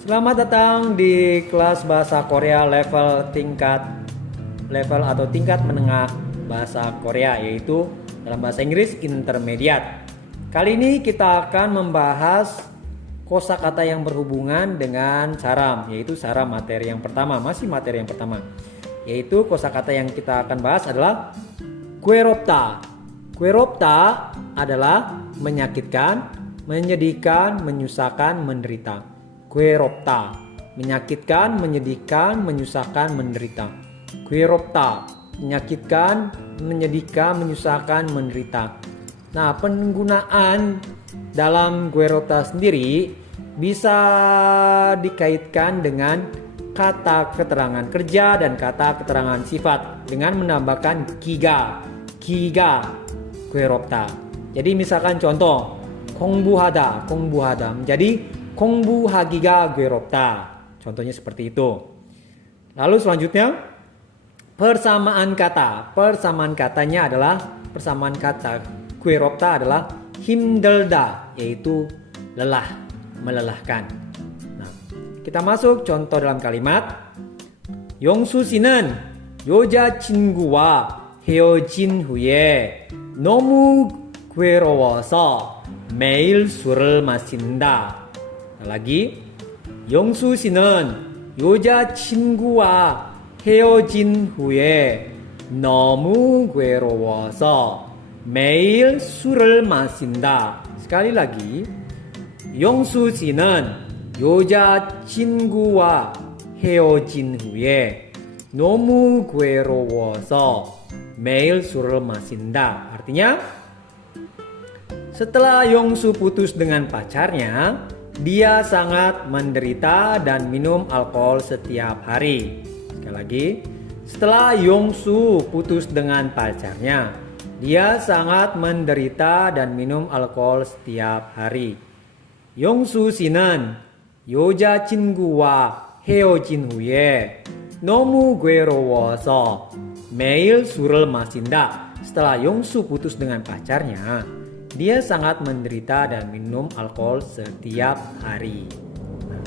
Selamat datang di kelas bahasa Korea level atau tingkat menengah bahasa Korea, yaitu dalam bahasa Inggris intermediate. Kali ini kita akan membahas kosakata yang berhubungan dengan saram, yaitu saram materi yang pertama, yaitu kosakata yang kita akan bahas adalah 괴롭다. 괴롭다 adalah menyakitkan, menyedihkan, menyusahkan, menderita. 괴롭다, menyakitkan, menyedihkan, menyusahkan, menderita. 괴롭다, menyakitkan, menyedihkan, menyusahkan, menderita. Nah, penggunaan dalam 괴롭다 sendiri bisa dikaitkan dengan kata keterangan kerja dan kata keterangan sifat dengan menambahkan 기가 괴롭다. Jadi misalkan contoh 공부하다 menjadi 공부하기가 괴롭다. Contohnya seperti itu. Lalu selanjutnya persamaan kata. Persamaan katanya adalah persamaan kata 괴롭다 adalah 힘들다, yaitu lelah, melelahkan. Nah, kita masuk contoh dalam kalimat. 용수 씨는 여자친구와 헤어진 후에 너무 괴로워서 매일 술을 마신다. lagi, 용수 씨는 여자친구와 헤어진 후에 너무 괴로워서 매일 술을 마신다. sekali lagi, 용수 씨는 여자친구와 헤어진 후에 너무 괴로워서 매일 술을 마신다. Artinya, setelah Yongsu putus dengan pacarnya, dia sangat menderita dan minum alkohol setiap hari. Sekali lagi, setelah Yongsu putus dengan pacarnya, dia sangat menderita dan minum alkohol setiap hari. Yongsu 씨는 여자친구와 헤어진 후에 너무 괴로워서 매일 술을 마신다. Setelah Yongsu putus dengan pacarnya, dia sangat menderita dan minum alkohol setiap hari. Nah,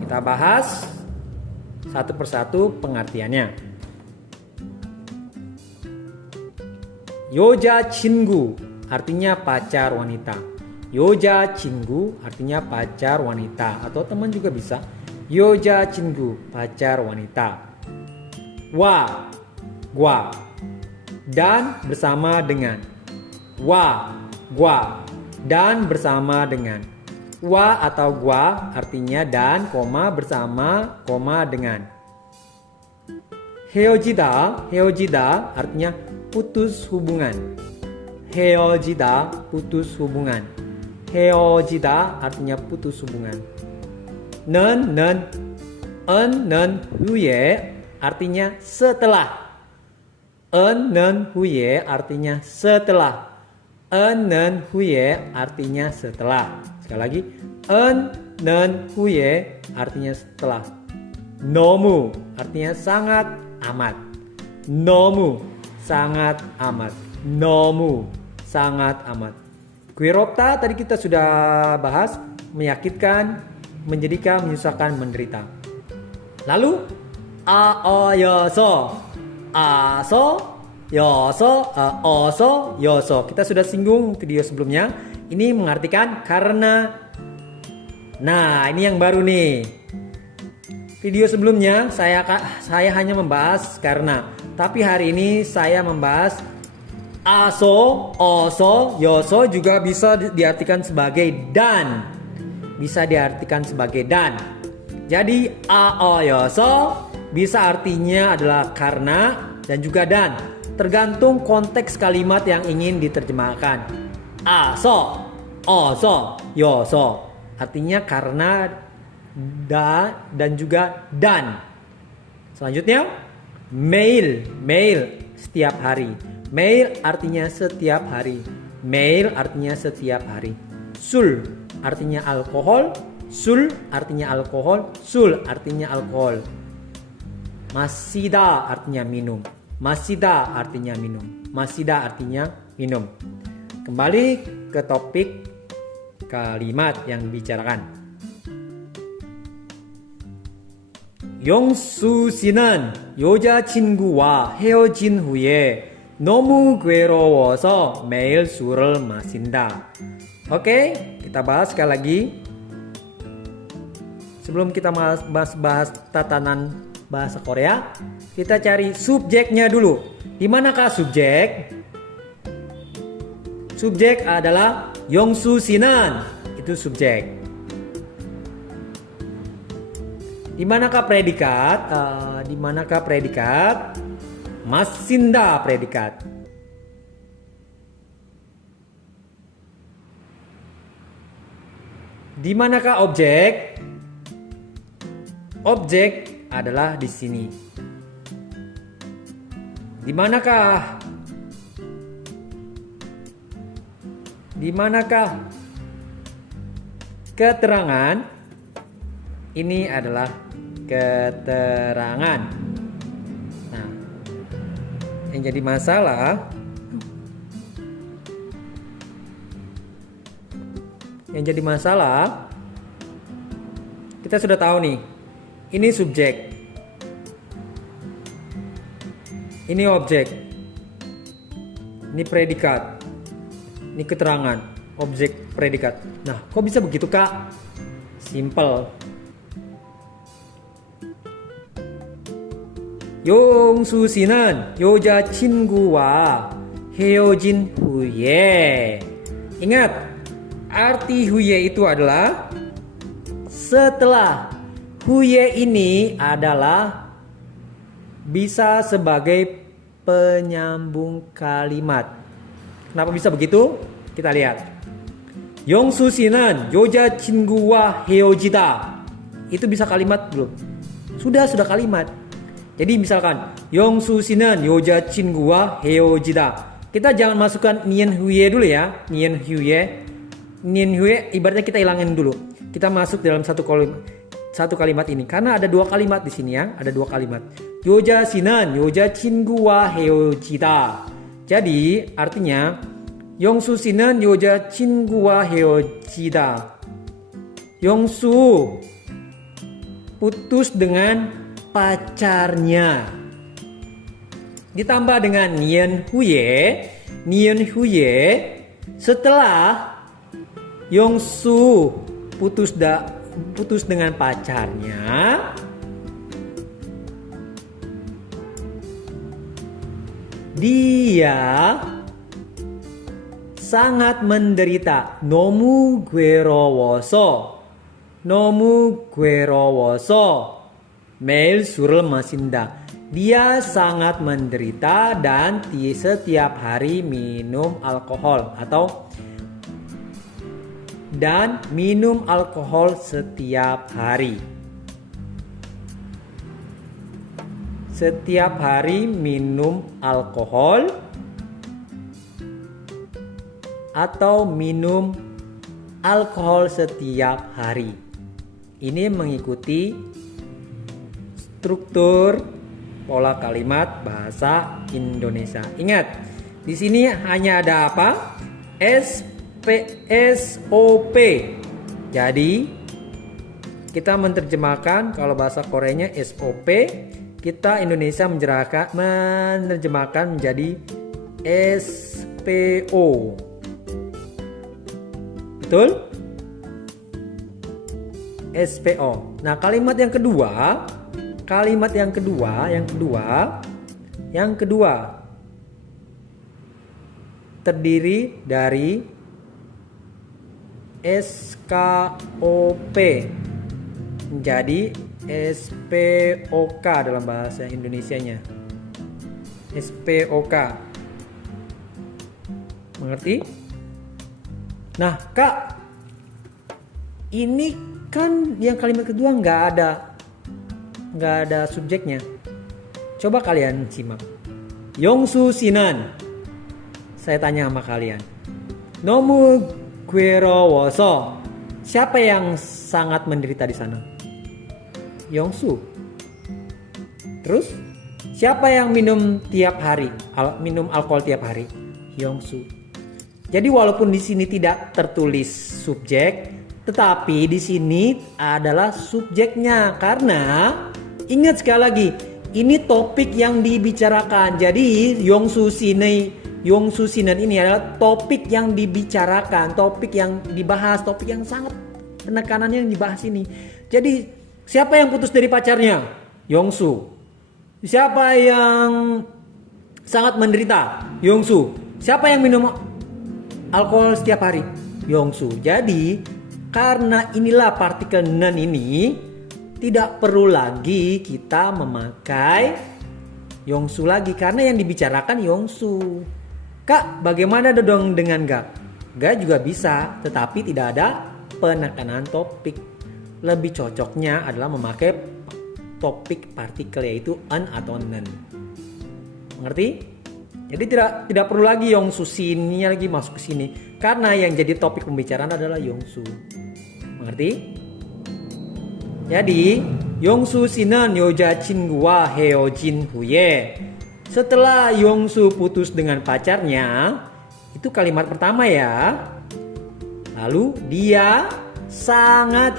kita bahas satu persatu pengertiannya. 여자친구 artinya pacar wanita. 여자친구 artinya pacar wanita atau teman juga bisa. 여자친구 pacar wanita. 와 dan bersama dengan. Gua dan bersama dengan. Wa atau gua artinya dan, koma bersama, koma dengan. 헤어지다 artinya putus hubungan. 헤어지다 putus hubungan. 헤어지다 artinya putus hubungan. 는 후에 artinya setelah. 는 후에 artinya setelah. 는 후에 artinya setelah. Sekali lagi, 는 후에 artinya setelah. 너무 artinya sangat amat. 너무 sangat amat. 너무 sangat amat. 괴롭다 tadi kita sudah bahas, menyakitkan, menjadikan, menyusahkan, menderita. Lalu yoso. Kita sudah singgung video sebelumnya. Ini mengartikan karena. Nah, ini yang baru nih. Video sebelumnya saya hanya membahas karena, tapi hari ini saya membahas oso, yoso juga bisa diartikan sebagai dan. Bisa diartikan sebagai dan. Jadi yoso bisa artinya adalah karena dan juga dan. Tergantung konteks kalimat yang ingin diterjemahkan. Oso, yoso. Artinya karena, dan juga dan. Selanjutnya, 매일 setiap hari. 매일 artinya setiap hari. 매일 artinya setiap hari. 술 artinya alkohol. 술 artinya alkohol. 술 artinya alkohol. 마시다 artinya minum. 마시다 artinya minum. 마시다 artinya minum. Kembali ke topik kalimat yang dibicarakan. 용수 씨는 여자친구와 헤어진 후에 너무 괴로워서 매일 술을 마신다. Oke, kita bahas sekali lagi. Sebelum kita bahas tatanan bahasa Korea, kita cari subjeknya dulu. Di manakah subjek? Subjek adalah 용수 씨는, itu subjek. Di manakah predikat? Di manakah predikat? Masinda predikat. Di manakah objek? Objek adalah di sini. Di manakah? Di manakah keterangan? Ini adalah keterangan. Nah, yang jadi masalah, kita sudah tahu nih. Ini subjek, ini objek, ini predikat, ini keterangan, objek, predikat. Nah, kok bisa begitu, Kak? Simple. 용수 씨는 여자친구와 헤어진 후에. Ingat, arti huye itu adalah setelah. Huye ini adalah bisa sebagai penyambung kalimat. Kenapa bisa begitu? Kita lihat. 용수 씨는 여자친구와 헤어지다. Itu bisa kalimat belum? Sudah kalimat. Jadi misalkan 용수 씨는 여자친구와 헤어지다. Kita jangan masukkan nien huye dulu ya. Nien huye ibaratnya kita hilangin dulu. Kita masuk dalam satu kalimat ini karena ada dua kalimat di sini ya. Ada dua kalimat. 여자 씨는 여자친구와 헤어지다. Jadi artinya 용수 씨는 여자친구와 헤어지다. 용수 putus dengan pacarnya. Ditambah dengan nien huye setelah Yongsu putus dengan pacarnya, dia sangat menderita. 너무 괴로워서 매일 술을 마신다. Dia sangat menderita dan setiap hari minum alkohol minum alkohol setiap hari. Setiap hari minum alkohol atau minum alkohol setiap hari. Ini mengikuti struktur pola kalimat bahasa Indonesia. Ingat, di sini hanya ada apa? SOP. Jadi kita menerjemahkan, kalau bahasa Koreanya SOP, kita Indonesia menerjemahkan menjadi SPO. Betul? SPO. Nah, kalimat yang kedua terdiri dari SKOP menjadi SPOK dalam bahasa Indonesianya. SPOK. Mengerti? Nah, Kak, ini kan yang kalimat kedua nggak ada subjeknya. Coba kalian simak. 용수 씨는, saya tanya sama kalian, 너무 괴로워서, siapa yang sangat menderita di sana? Yongsu. Terus siapa yang minum alkohol tiap hari? Yongsu. Jadi walaupun di sini tidak tertulis subjek, tetapi di sini adalah subjeknya karena Ingat sekali lagi, ini topik yang dibicarakan. Jadi Yongsu Sinan ini adalah topik yang dibicarakan, topik yang dibahas, topik yang sangat penekanannya yang dibahas ini. Jadi siapa yang putus dari pacarnya? Yongsu. Siapa yang sangat menderita? Yongsu. Siapa yang minum alkohol setiap hari? Yongsu. Jadi karena inilah partikel nen ini, tidak perlu lagi kita memakai Yongsu lagi karena yang dibicarakan Yongsu. Kak, bagaimana dong dengan ga? Ga juga bisa, tetapi tidak ada penekanan topik. Lebih cocoknya adalah memakai topik partikel yaitu an atau nen. Mengerti? Jadi tidak perlu lagi Yongsu sini lagi masuk ke sini karena yang jadi topik pembicaraan adalah Yongsu. Mengerti? Jadi Yongsu Sinan yoja 친구와 헤어진 후에. Setelah Yongsu putus dengan pacarnya, itu kalimat pertama ya. Lalu dia sangat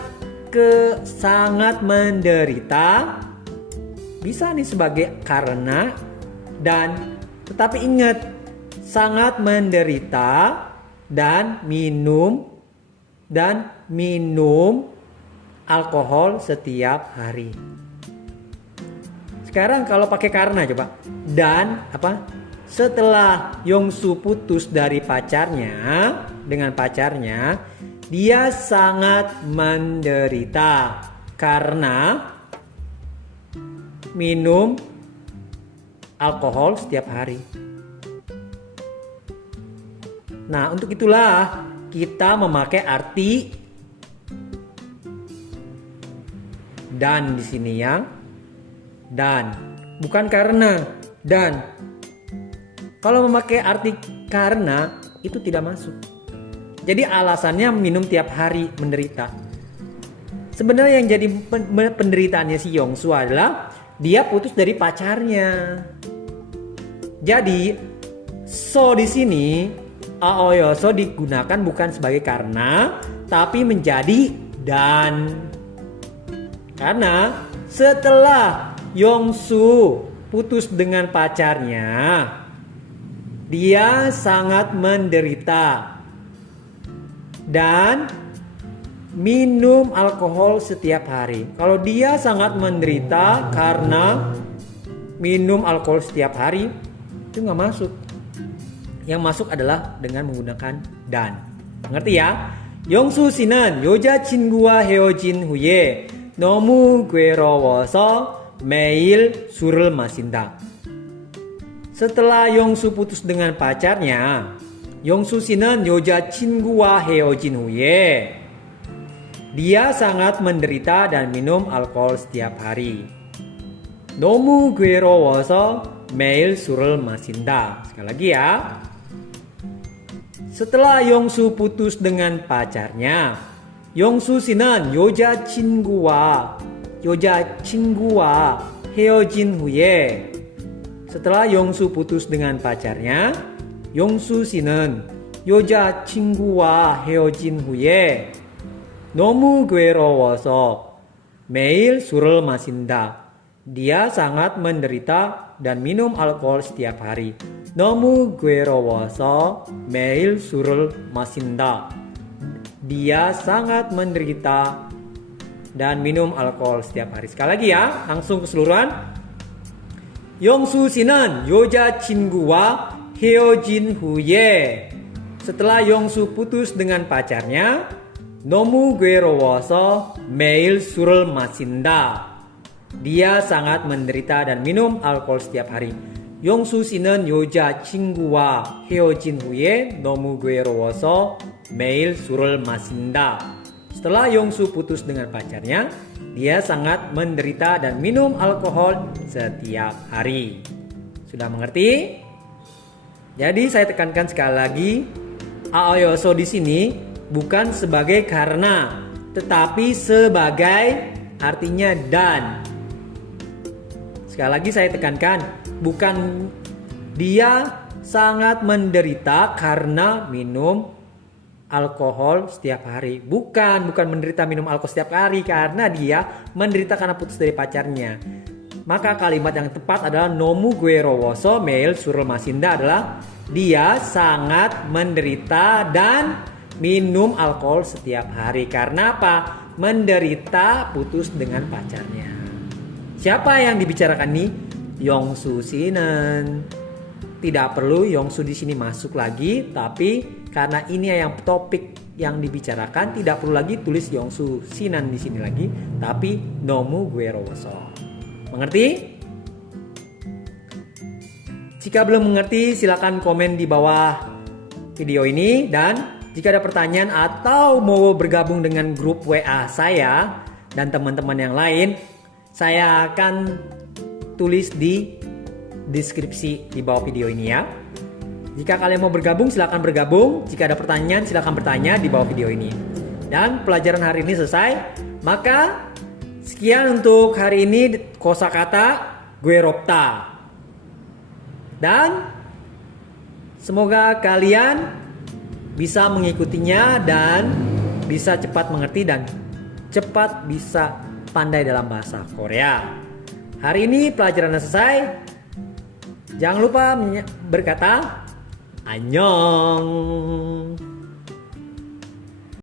menderita. Bisa nih sebagai karena dan, tetapi ingat sangat menderita dan minum alkohol setiap hari. Sekarang kalau pakai karena coba. Dan apa? Setelah Yongsu putus dari pacarnya, dengan pacarnya, dia sangat menderita karena minum alkohol setiap hari. Nah, untuk itulah kita memakai arti dan di sini yang dan, bukan karena. Dan kalau memakai arti karena itu tidak masuk. Jadi alasannya minum tiap hari menderita. Sebenarnya yang jadi penderitaannya si Yongsu adalah dia putus dari pacarnya. Jadi so di sini aoyoso digunakan bukan sebagai karena tapi menjadi dan. Karena setelah Yongsu putus dengan pacarnya, dia sangat menderita dan minum alkohol setiap hari. Kalau dia sangat menderita karena minum alkohol setiap hari, itu nggak masuk. Yang masuk adalah dengan menggunakan dan. Ngerti ya? Yongsu 씨는 여자친구와 헤어진 후에 너무 괴로워서 매일 술을 마신다. Setelah Yongsu putus dengan pacarnya, Yongsu 씨는 여자친구와 헤어진 후에 dia sangat menderita dan minum alkohol setiap hari. 너무 괴로워서 매일 술을 마신다. Sekali lagi ya. Setelah Yongsu putus dengan pacarnya, Yongsu 씨는 여자친구와 헤어진 후에. Setelah Yongsu putus dengan pacarnya, Yongsu 씨는 여자친구와 헤어진 후에 너무 괴로워서 매일 술을 마신다. Dia sangat menderita dan minum alkohol setiap hari. 너무 괴로워서 매일 술을 마신다. Dia sangat menderita dan minum alkohol setiap hari. Sekali lagi ya, langsung keseluruhan. Yongsu 씨는 여자친구와 헤어진 후에. Setelah Yongsu putus dengan pacarnya, 너무 괴로워서 매일 술을 마신다. Dia sangat menderita dan minum alkohol setiap hari. Yongsu 씨는 여자친구와 헤어진 후에 너무 괴로워서 매일 술을 마신다. Setelah Yongsu putus dengan pacarnya, dia sangat menderita dan minum alkohol setiap hari. Sudah mengerti? Jadi saya tekankan sekali lagi, aoyoso di sini bukan sebagai karena, tetapi sebagai artinya dan. Sekali lagi saya tekankan, bukan dia sangat menderita karena minum alkohol setiap hari. Bukan menderita minum alkohol setiap hari karena dia menderita karena putus dari pacarnya. Maka kalimat yang tepat adalah nomu gue rowoso mail surul masinda adalah dia sangat menderita dan minum alkohol setiap hari. Karena apa? Menderita putus dengan pacarnya. Siapa yang dibicarakan nih? Yongsu Sinan. Tidak perlu Yongsu di sini masuk lagi, tapi karena ini yang topik yang dibicarakan, tidak perlu lagi tulis Yongsu Sinan di sini lagi, tapi nomu gue rowoso. Mengerti? Jika belum mengerti, silakan komen di bawah video ini, dan jika ada pertanyaan atau mau bergabung dengan grup WA saya dan teman-teman yang lain, saya akan tulis di deskripsi di bawah video ini ya. Jika kalian mau bergabung, silakan bergabung. Jika ada pertanyaan, silakan bertanya di bawah video ini. Dan pelajaran hari ini selesai. Maka sekian untuk hari ini kosakata gue ropta. Dan semoga kalian bisa mengikutinya dan bisa cepat mengerti dan cepat bisa pandai dalam bahasa Korea. Hari ini pelajaran selesai. Jangan lupa berkata annyeong.